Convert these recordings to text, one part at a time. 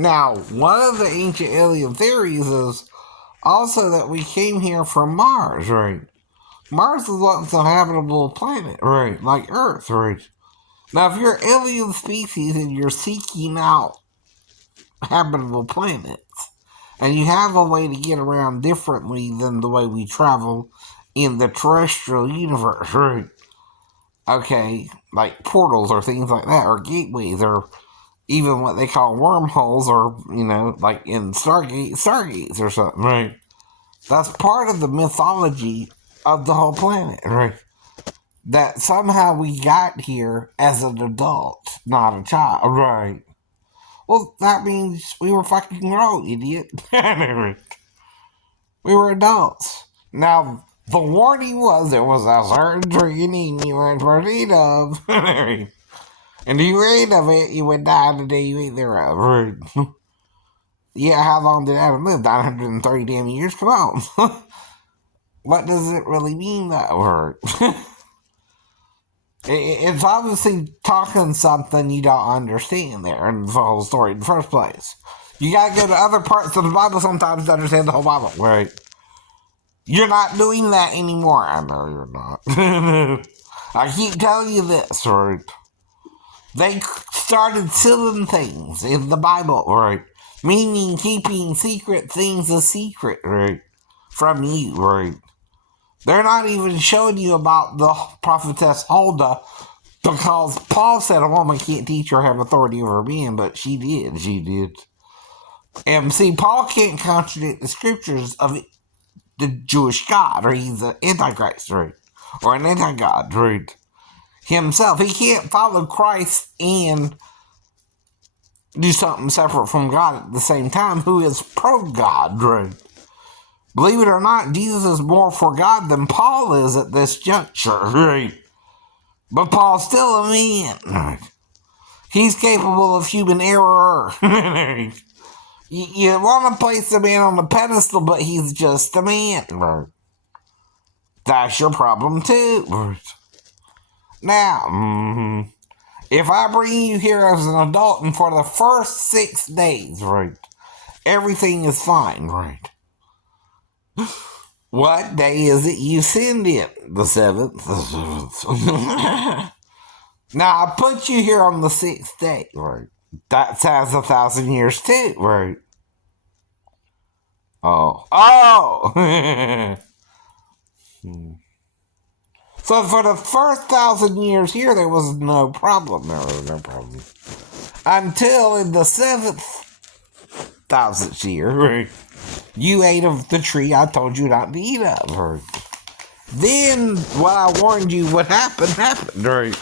Now, one of the ancient alien theories is also that we came here from Mars, right? Mars is once a habitable planet, right? Like Earth, right? Now, if you're an alien species and you're seeking out habitable planets, and you have a way to get around differently than the way we travel in the terrestrial universe, right? Okay, like portals or things like that, or gateways, or even what they call wormholes, or, like in Stargates or something, right? That's part of the mythology of the whole planet, right? That somehow we got here as an adult, not a child, right? Well, that means we were fucking grown, idiot. We were adults. Now, the warning was there was a certain tree you weren't supposed to eat of. And if you ate of it, you would die the day you ate thereof. Yeah, how long did Adam live? 930 damn years? Come on. What does it really mean, that word? It's obviously talking something you don't understand there in the whole story in the first place. You gotta go to other parts of the Bible sometimes to understand the whole Bible, right? You're not doing that anymore. I know you're not. I keep telling you this, right? They started sealing things in the Bible, right? Meaning keeping secret things a secret, right? From you, right? They're not even showing you about the prophetess Huldah, because Paul said a woman can't teach or have authority over a man, but she did. And see, Paul can't contradict the scriptures of the Jewish God, or he's an antichrist, right? Or an anti-God, right? Himself. He can't follow Christ and do something separate from God at the same time, who is pro-God, right? Believe it or not, Jesus is more for God than Paul is at this juncture, right? But Paul's still a man, right? He's capable of human error. You want to place the man on the pedestal, but he's just a man, right? That's your problem too, right? Now, if I bring you here as an adult and for the first 6 days, right, everything is fine, right? What day is it you sinned in? The 7th. Now, I put you here on the 6th day, right? That sounds 1,000 years too, right? Oh. So for the first 1,000 years here, there was no problem. There was no problem. Until in the 7,000th year, right, you ate of the tree I told you not to eat of. Right? Then what I warned you would happened, right?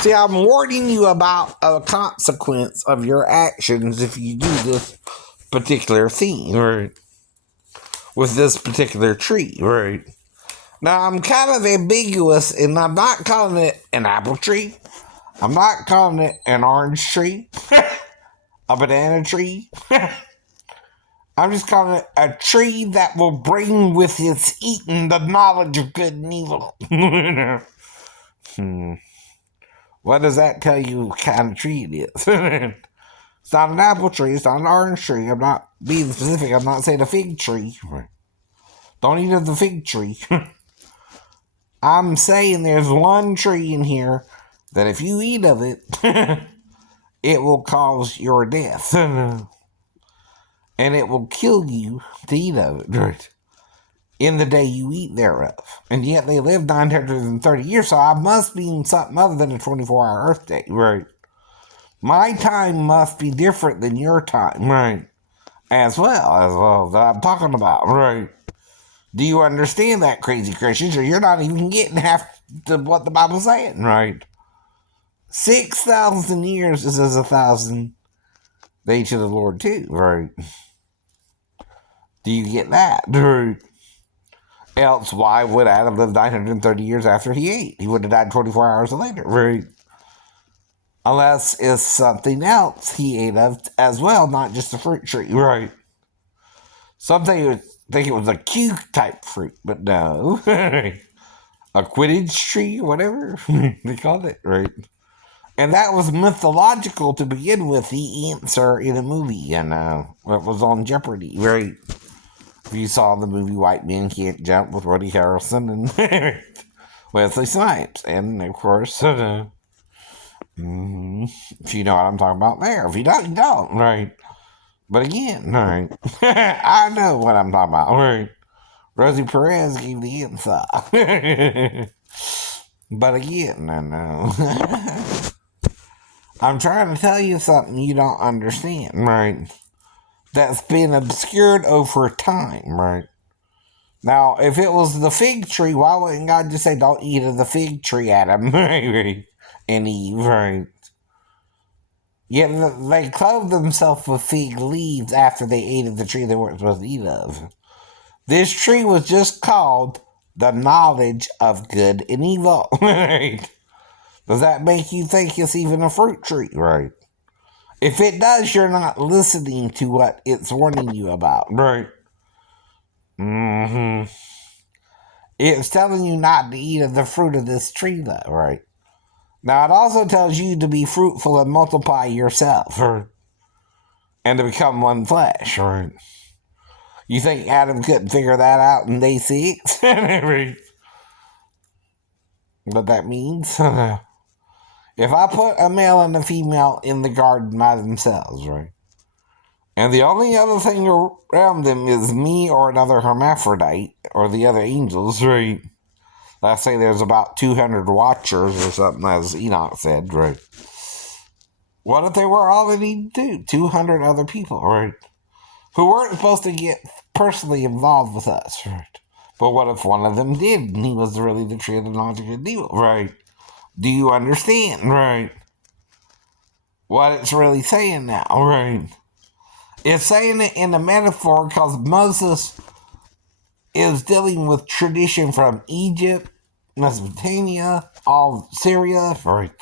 See, I'm warning you about a consequence of your actions if you do this particular thing, right? With this particular tree, right? Now, I'm kind of ambiguous, and I'm not calling it an apple tree. I'm not calling it an orange tree, a banana tree. I'm just calling it a tree that will bring with its eating the knowledge of good and evil. What does that tell you what kind of tree it is? It's not an apple tree. It's not an orange tree. I'm not being specific. I'm not saying a fig tree. Don't eat of the fig tree. I'm saying there's one tree in here that if you eat of it, it will cause your death. And it will kill you to eat of it, right? In the day you eat thereof. And yet they live 930 years, so I must be in something other than a 24-hour Earth day, right? My time must be different than your time, right? As well, that I'm talking about, right? Do you understand that, crazy Christians? Or you're not even getting half to what the Bible's saying, right? 6,000 years is as 1,000 days to the Lord too, right? Do you get that, right? Else, why would Adam live 930 years after he ate? He would have died 24 hours later, right? Unless it's something else he ate of as well, not just a fruit tree, right? Something you would think it was a Q-type fruit, but no. A Quidditch tree, whatever they called it, right? And that was mythological to begin with, the answer in a movie, and it was on Jeopardy, right? If you saw the movie White Men Can't Jump with Woody Harrelson and Wesley Snipes, and of course, if you know what I'm talking about there. If you don't, you don't, right? But again, right, I know what I'm talking about, right? Rosie Perez gave the answer. But again, I know. I'm trying to tell you something you don't understand, right? That's been obscured over time, right? Now, if it was the fig tree, why wouldn't God just say, don't eat of the fig tree, Adam, right? And Eve, right? Yet they clothed themselves with fig leaves after they ate of the tree they weren't supposed to eat of. This tree was just called the knowledge of good and evil, right? Does that make you think it's even a fruit tree, right? If it does, you're not listening to what it's warning you about, right? It's telling you not to eat of the fruit of this tree, though, right? Now, it also tells you to be fruitful and multiply yourself, right? And to become one flesh, right? You think Adam couldn't figure that out in day 6? What that means? If I put a male and a female in the garden by themselves, right? And the only other thing around them is me or another hermaphrodite or the other angels, right? Let's say there's about 200 watchers or something, as Enoch said, right? What if they were all that he do? 200 other people, right? Who weren't supposed to get personally involved with us, right? But what if one of them did and he was really the tree of the knowledge of good and evil, right? Do you understand, right? What it's really saying now, right? It's saying it in a metaphor because Moses is dealing with tradition from Egypt, Mesopotamia, all Syria, right?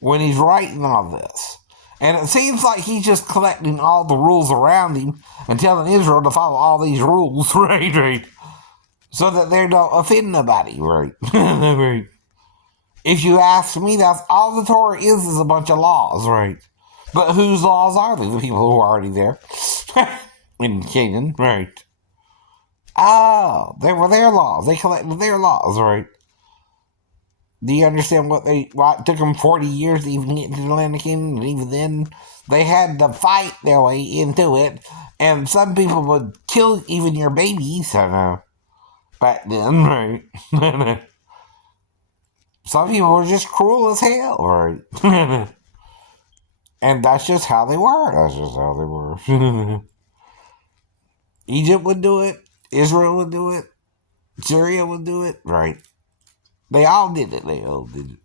When he's writing all this. And it seems like he's just collecting all the rules around him and telling Israel to follow all these rules, right? So that they don't offend nobody, right? Right. If you ask me, that's all the Torah is a bunch of laws, right? But whose laws are they? The people who are already there in Canaan, right? Oh, they were their laws. They collected their laws, right? Do you understand why it took them 40 years to even get into the land of Canaan? And even then, they had to fight their way into it. And some people would kill even your babies, I know, back then, right? Some people were just cruel as hell, right? And that's just how they were. That's just how they were. Egypt would do it. Israel would do it. Syria would do it, right? They all did it. They all did it.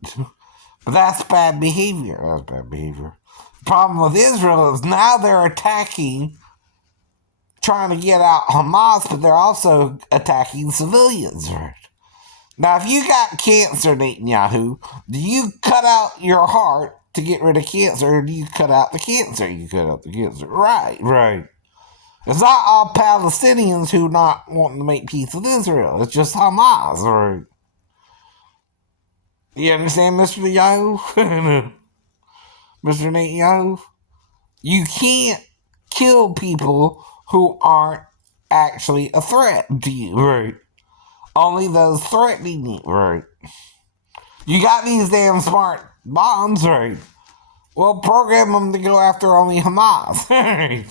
But that's bad behavior. That's bad behavior. The problem with Israel is now they're attacking, trying to get out Hamas, but they're also attacking civilians, right? Now, if you got cancer, Netanyahu, do you cut out your heart to get rid of cancer, or do you cut out the cancer? You cut out the cancer. Right. It's not all Palestinians who not wanting to make peace with Israel. It's just Hamas, right? You understand, Mr. Yahoo? Mr. Netanyahu? You can't kill people who aren't actually a threat to you, right? Only those threatening you, right? You got these damn smart bombs, right? Well, program them to go after only Hamas, right?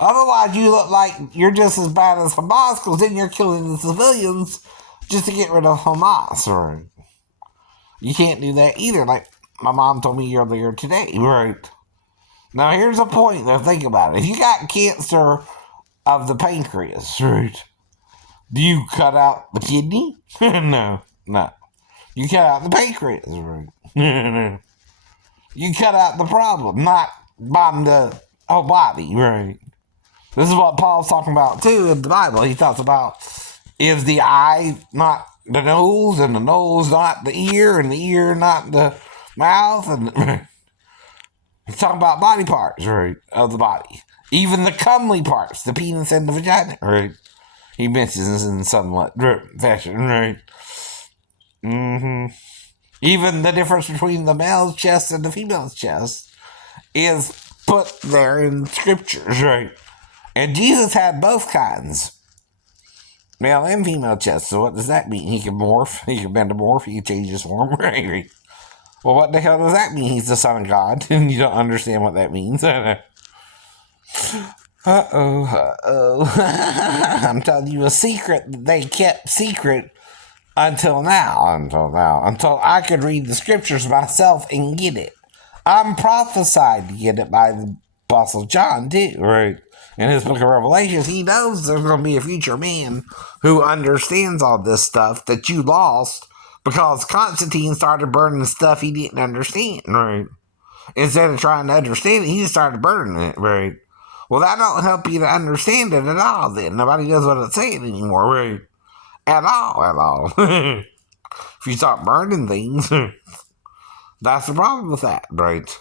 Otherwise, you look like you're just as bad as Hamas, because then you're killing the civilians just to get rid of Hamas, right? You can't do that either, like my mom told me earlier today, right? Now, here's a point, though, think about it. If you got cancer of the pancreas, right? Do you cut out the kidney? No. You cut out the pancreas, right? You cut out the problem, not bomb the whole body, right? This is what Paul's talking about, too, in the Bible. He talks about, is the eye not the nose, and the nose not the ear, and the ear not the mouth? And he's talking about body parts, right, of the body. Even the comely parts, the penis and the vagina, right? He mentions this in somewhat fashion, right? Even the difference between the male's chest and the female's chest is put there in scriptures, right? And Jesus had both kinds, male and female chest. So what does that mean? He can morph, he can metamorph, he can change his form, right? Well, what the hell does that mean? He's the son of God, and you don't understand what that means. I'm telling you a secret that they kept secret until until I could read the scriptures myself and get it. I'm prophesied to get it by the Apostle John, too, right? In his book of Revelations, he knows there's going to be a future man who understands all this stuff that you lost because Constantine started burning stuff he didn't understand, right? Instead of trying to understand it, he just started burning it, right? Well, that don't help you to understand it at all, then. Nobody knows what it's saying anymore, right? At all. If you start burning things, that's the problem with that, right?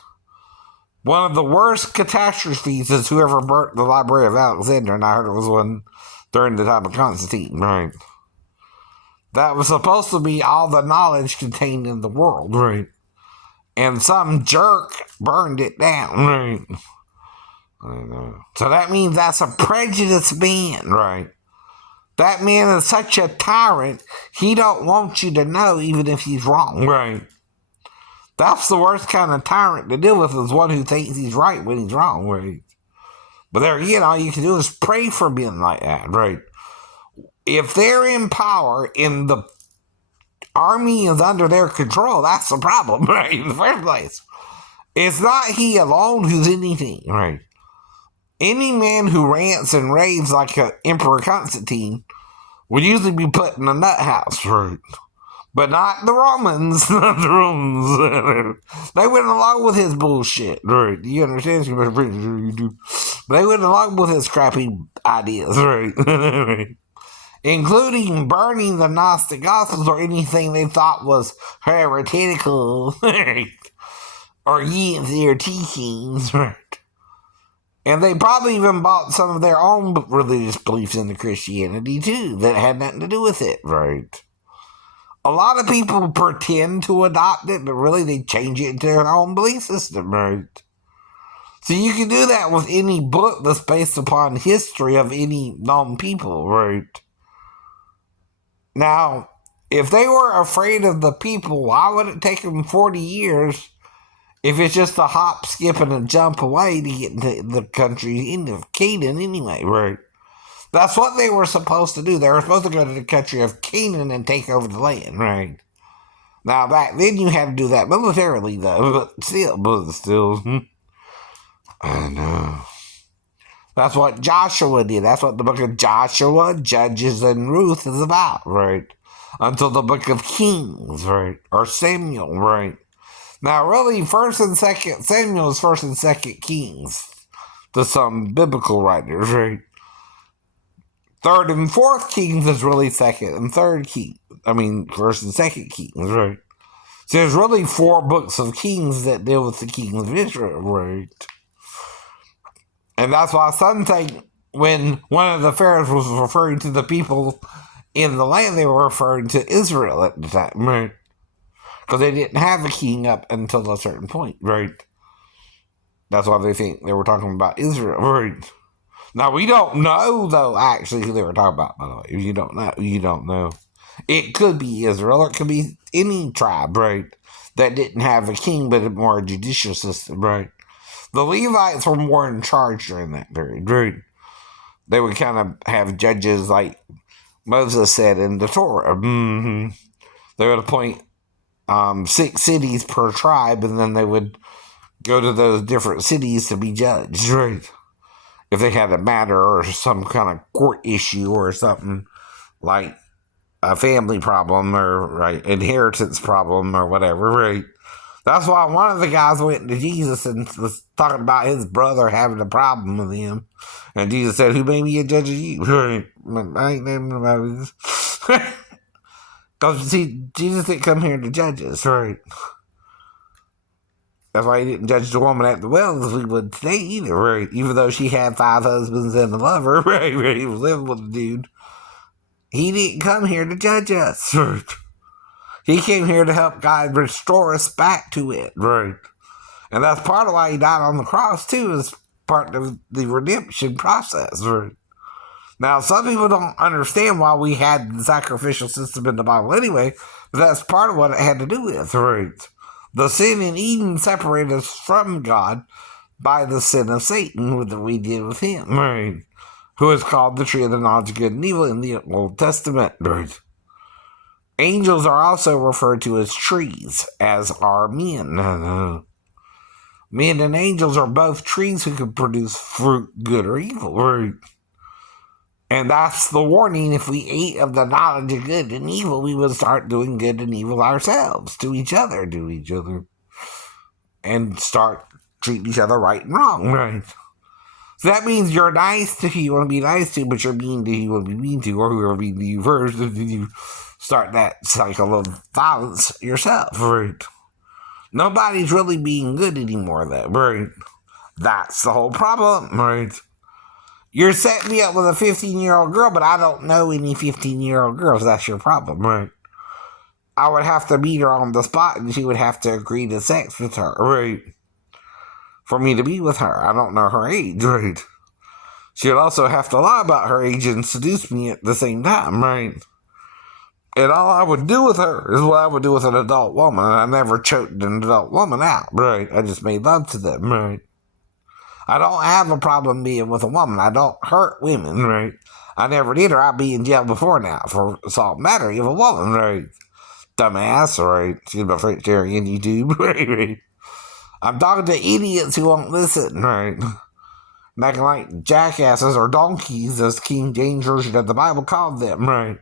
One of the worst catastrophes is whoever burnt the Library of Alexander, and I heard it was one during the time of Constantine, right? That was supposed to be all the knowledge contained in the world, right? And some jerk burned it down, right? So that means that's a prejudiced man, right? That man is such a tyrant, he don't want you to know even if he's wrong, right? That's the worst kind of tyrant to deal with, is one who thinks he's right when he's wrong, right? But there again, all you can do is pray for men like that, right? If they're in power and the army is under their control, that's the problem, right? In the first place. It's not he alone who's anything, right? Any man who rants and raves like Emperor Constantine would usually be put in a nut house, right? But not the Romans, not the Romans. They went along with his bullshit, right? You understand? You do. They went along with his crappy ideas, right? Including burning the Gnostic Gospels or anything they thought was heretical, right? Or against their teachings, right? And they probably even bought some of their own religious beliefs into Christianity, too, that had nothing to do with it, right? A lot of people pretend to adopt it, but really they change it into their own belief system, right? So you can do that with any book that's based upon history of any known people, right? Now, if they were afraid of the people, why would it take them 40 years if it's just a hop, skip, and a jump away to get into the country, into Canaan anyway, right? That's what they were supposed to do. They were supposed to go to the country of Canaan and take over the land, right? Now, back then you had to do that militarily, though, but still. I know. That's what Joshua did. That's what the book of Joshua, Judges, and Ruth is about, right? Until the book of Kings, right? Or Samuel, right? Now, really, 1st and 2nd Samuel is 1st and 2nd Kings to some biblical writers, right? 3rd and 4th Kings is really 2nd and 3rd Kings. 1st and 2nd Kings, right? So there's really 4 books of Kings that deal with the kings of Israel, right? And that's why some think when one of the pharaohs was referring to the people in the land, they were referring to Israel at the time, right? Because they didn't have a king up until a certain point, right? That's why they think they were talking about Israel, right? Now, we don't know, though, actually, who they were talking about, by the way. If you don't know, you don't know. It could be Israel, or it could be any tribe, right? That didn't have a king, but a more judicial system, right? The Levites were more in charge during that period, right? They would kind of have judges like Moses said in the Torah. Mm-hmm. They would appoint 6 cities per tribe, and then they would go to those different cities to be judged, right? If they had a matter or some kind of court issue or something like a family problem or right inheritance problem or whatever, right? That's why one of the guys went to Jesus and was talking about his brother having a problem with him. And Jesus said, "Who made me a judge of you?" Right? I ain't naming nobody. Because, see, Jesus didn't come here to judge us, right? That's why he didn't judge the woman at the well as we would today either, right? Even though she had 5 husbands and a lover, right? He was living with a dude. He didn't come here to judge us, right? He came here to help God restore us back to it, right? And that's part of why he died on the cross, too, is part of the redemption process, right? Now, some people don't understand why we had the sacrificial system in the Bible anyway, but that's part of what it had to do with, right? The sin in Eden separated us from God by the sin of Satan that we did with him, right? Who is called the tree of the knowledge of good and evil in the Old Testament, right? Angels are also referred to as trees, as are men. Men and angels are both trees who can produce fruit, good or evil, right? And that's the warning. If we ate of the knowledge of good and evil, we would start doing good and evil ourselves, to each other, and start treating each other right and wrong, right? So that means you're nice to who you want to be nice to, but you're mean to who you want to be mean to, or whoever mean to you first, and then you start that cycle of violence yourself, right? Nobody's really being good anymore, though, right? That's the whole problem, right? You're setting me up with a 15-year-old girl, but I don't know any 15-year-old girls. That's your problem, right? I would have to meet her on the spot, and she would have to agree to sex with her, right? For me to be with her. I don't know her age, right? She would also have to lie about her age and seduce me at the same time, right? And all I would do with her is what I would do with an adult woman. And I never choked an adult woman out, right? I just made love to them, right? I don't have a problem being with a woman. I don't hurt women, right? I never did, or I'd be in jail before now for assault and battery of a woman, right? Dumbass, right? Excuse my French here on YouTube, right? I'm talking to idiots who won't listen, right? Acting like jackasses or donkeys, as King James Version of the Bible called them, right?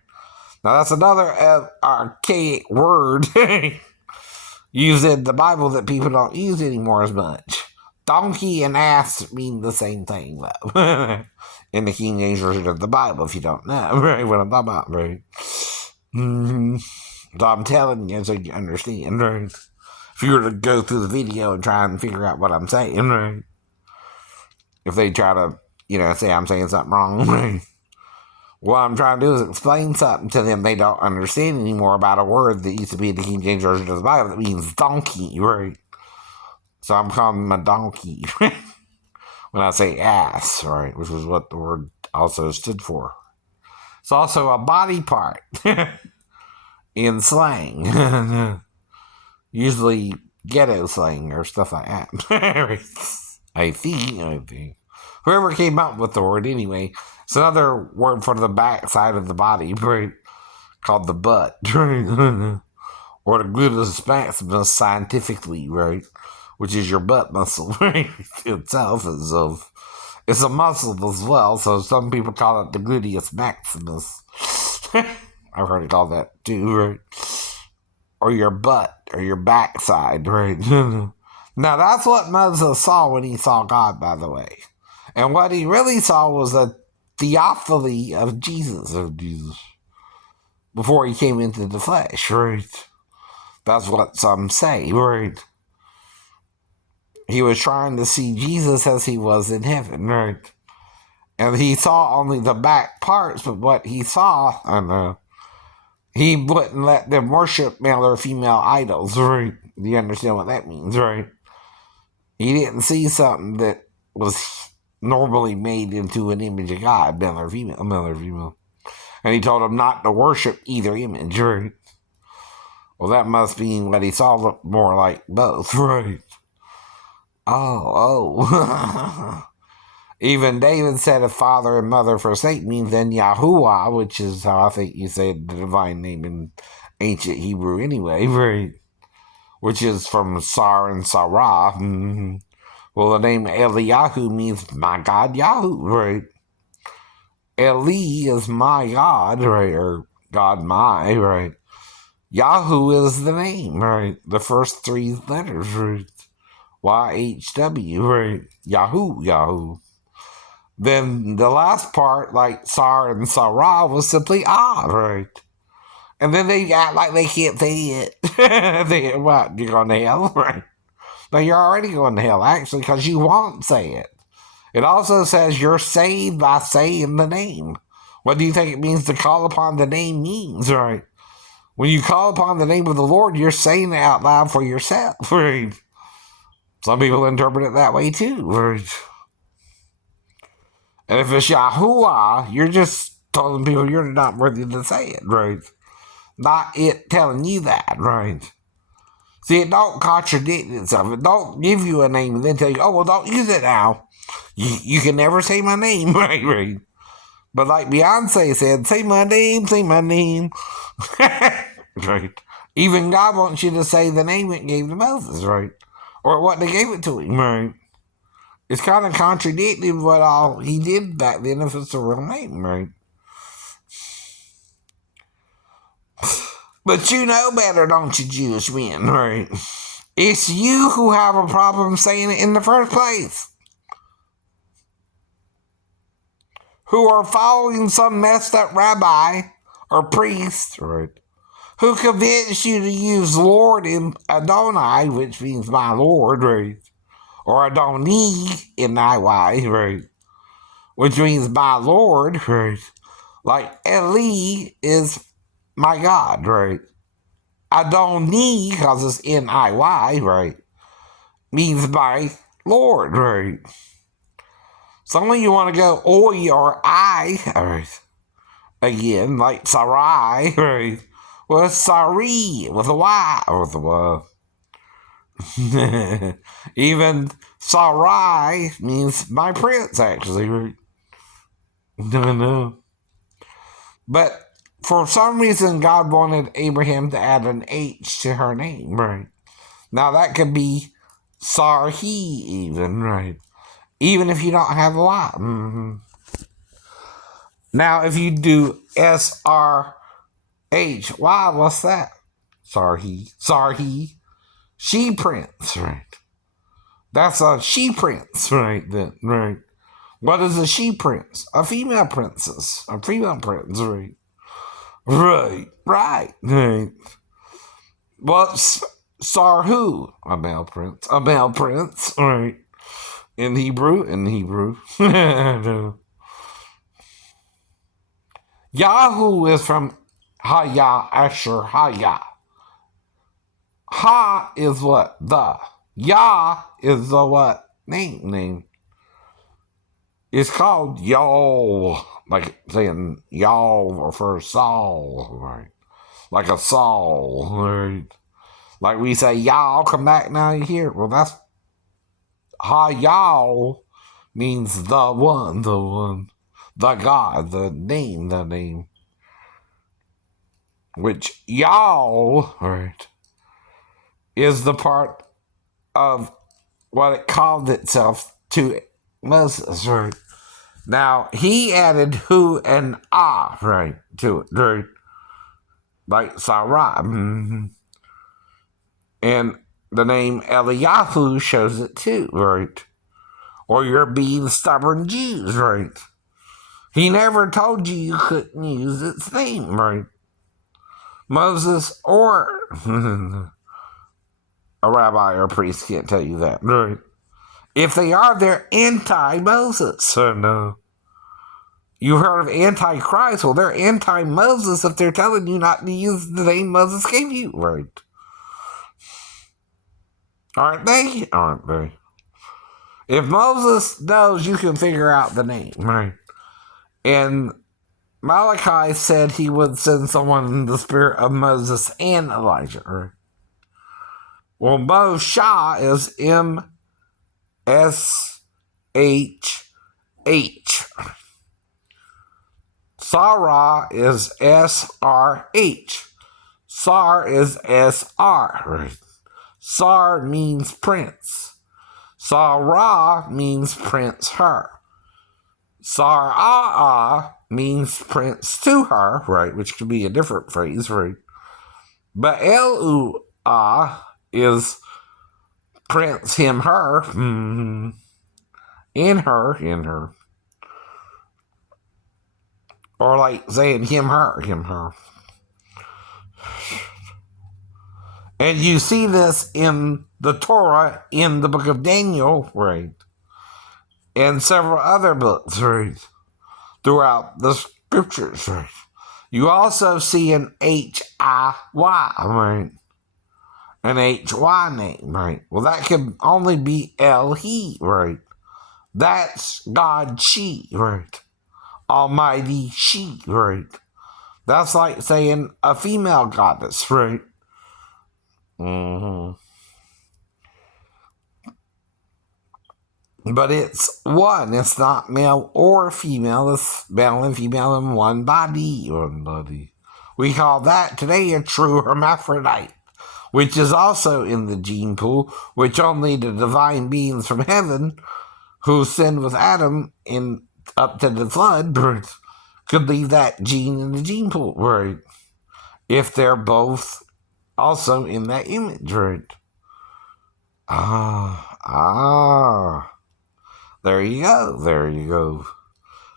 Now that's another archaic word used in the Bible that people don't use anymore as much. Donkey and ass mean the same thing, though. In the King James Version of the Bible, if you don't know, right? What I'm talking about, right? Mm-hmm. So I'm telling you so you understand, right? If you were to go through the video and try and figure out what I'm saying, right? If they try to, say I'm saying something wrong, right? What I'm trying to do is explain something to them they don't understand anymore about a word that used to be in the King James Version of the Bible that means donkey, right? So I'm calling them a donkey when I say ass, right? Which was what the word also stood for. It's also a body part in slang. Usually ghetto slang or stuff like that. I think. Whoever came up with the word anyway. It's another word for the back side of the body, right? Called the butt, right? Or the gluteus maximus scientifically, right? Which is your butt muscle, right? Itself is it's a muscle as well, so some people call it the gluteus maximus. I've heard it called that too, right? Or your butt, or your backside, right? Now that's what Moses saw when he saw God, by the way. And what he really saw was a theophany of Jesus, before he came into the flesh, right? That's what some say, right? He was trying to see Jesus as he was in heaven, right? And he saw only the back parts, but what he saw, he wouldn't let them worship male or female idols, right? Do you understand what that means, right? He didn't see something that was normally made into an image of God, male or female. And he told them not to worship either image, right? Well, that must mean what he saw looked more like both, right? Oh. Even David said if father and mother forsake me, then Yahuwah, which is how I think you say the divine name in ancient Hebrew anyway, right? Which is from Sar and Sarah. Mm-hmm. Well, the name Eliyahu means my God Yahu, right? Eli is my God, right? Or God my, right? Yahu is the name, right? The first three letters, right? YHW, right? Yahu. Then the last part, like Sar and Sarah, was simply right? And then they act like they can't say it. What? You're going to hell, right? No, you're already going to hell, actually, because you won't say it. It also says you're saved by saying the name. What do you think it means to call upon the name means, right? When you call upon the name of the Lord, you're saying it out loud for yourself. Right? Some people interpret it that way too. Right? And if it's Yahuwah, you're just telling people you're not worthy to say it. Right? Not it telling you that. Right? See, it don't contradict itself. It don't give you a name and then tell you, oh, well, don't use it now. You can never say my name. Right? Right? But like Beyonce said, say my name, say my name. Right. Even God wants you to say the name it gave to Moses, right? Or what they gave it to him, right? It's kind of contradicting what all he did back then if it's a real name, right? But you know better, don't you, Jewish men, right? It's you who have a problem saying it in the first place. Who are following some messed up rabbi or priest, right? Who convinced you to use Lord in Adonai, which means my Lord, right? Or Adoni in IY, right? Which means my Lord, right? Like Eli is my God, right? Adoni, because it's NIY, right? Means my Lord, right? Some of you want to go oi or I, right? Again, like Sarai, right? Well, Sari with a Y or with a Y. Even Sarai means my prince, actually, right? No. But for some reason, God wanted Abraham to add an H to her name, right? Now, that could be Sarhi, even, right? Even if you don't have a Y. Mm-hmm. Now, if you do SRHY, what's that? Sarhi. She prince, right? That's a she prince, right? Then, right? What is a she prince? A female princess. A female prince, right? Right. What's Sarhu? A male prince. A male prince, right? In Hebrew. Yahoo is from Haya, Asher, Haya. Ha is what? The. Yah is the what? Name. It's called y'all, like saying y'all refers Saul, right? Like a Saul, right? Like we say, y'all come back now you hear. Well, that's ha y'all means the one, the God, the name, which y'all, right, is the part of what it called itself to Moses, right? Now, he added who and ah, right, to it, right? Like Sarah. Mm-hmm. And the name Eliyahu shows it too, right? Or you're being stubborn Jews, right? He never told you couldn't use its name, right? Moses or a rabbi or a priest can't tell you that, right? If they are, they're anti-Moses. So no. You heard of anti-Christ? Well, they're anti-Moses if they're telling you not to use the name Moses gave you, right? Aren't they? If Moses knows, you can figure out the name, right? And Malachi said he would send someone in the spirit of Moses and Elijah, right? Well, Moshe is M-S-H-H. Sarah is S-R-H. Sar is S-R, right? Sar means prince. Sarah means prince her. Sarah means prince to her, right? Which could be a different phrase, right? But Elu is prince him, her. Mm-hmm. In her. Or like saying him, her. And you see this in the Torah, in the book of Daniel, right? And several other books, right? Throughout the scriptures, right? You also see an H-I-Y, right? An H-Y name, right? Well, that could only be El-He, right? That's God She, right? Almighty She, right? That's like saying a female goddess, right? Mm-hmm. But it's one. It's not male or female. It's male and female in one body. One body. We call that today a true hermaphrodite, which is also in the gene pool, which only the divine beings from heaven who sinned with Adam in up to the flood could leave that gene in the gene pool, right? If they're both also in that image, right? Ah. There you go. There you go.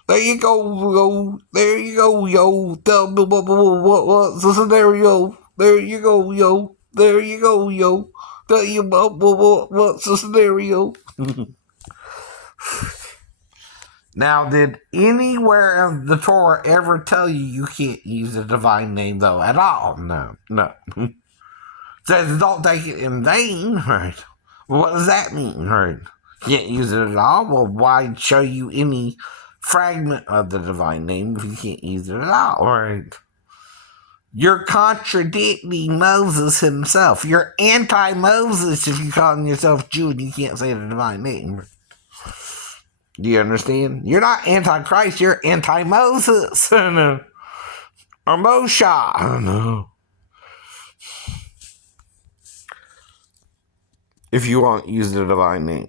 There you go, yo. There you go, yo. Tell me what's the scenario? There you go, yo. There you go, yo. Tell you what's the scenario? Now, did anywhere of the Torah ever tell you can't use a divine name, though, at all? No, no. Says don't take it in vain, right? Well, what does that mean, right? Can't use it at all? Well, why show you any fragment of the divine name if you can't use it at all, right? You're contradicting Moses himself. You're anti-Moses if you're calling yourself Jew and you can't say the divine name. Do you understand? You're not anti-Christ, you're anti-Moses. Or Moshe. No. If you won't use the divine name.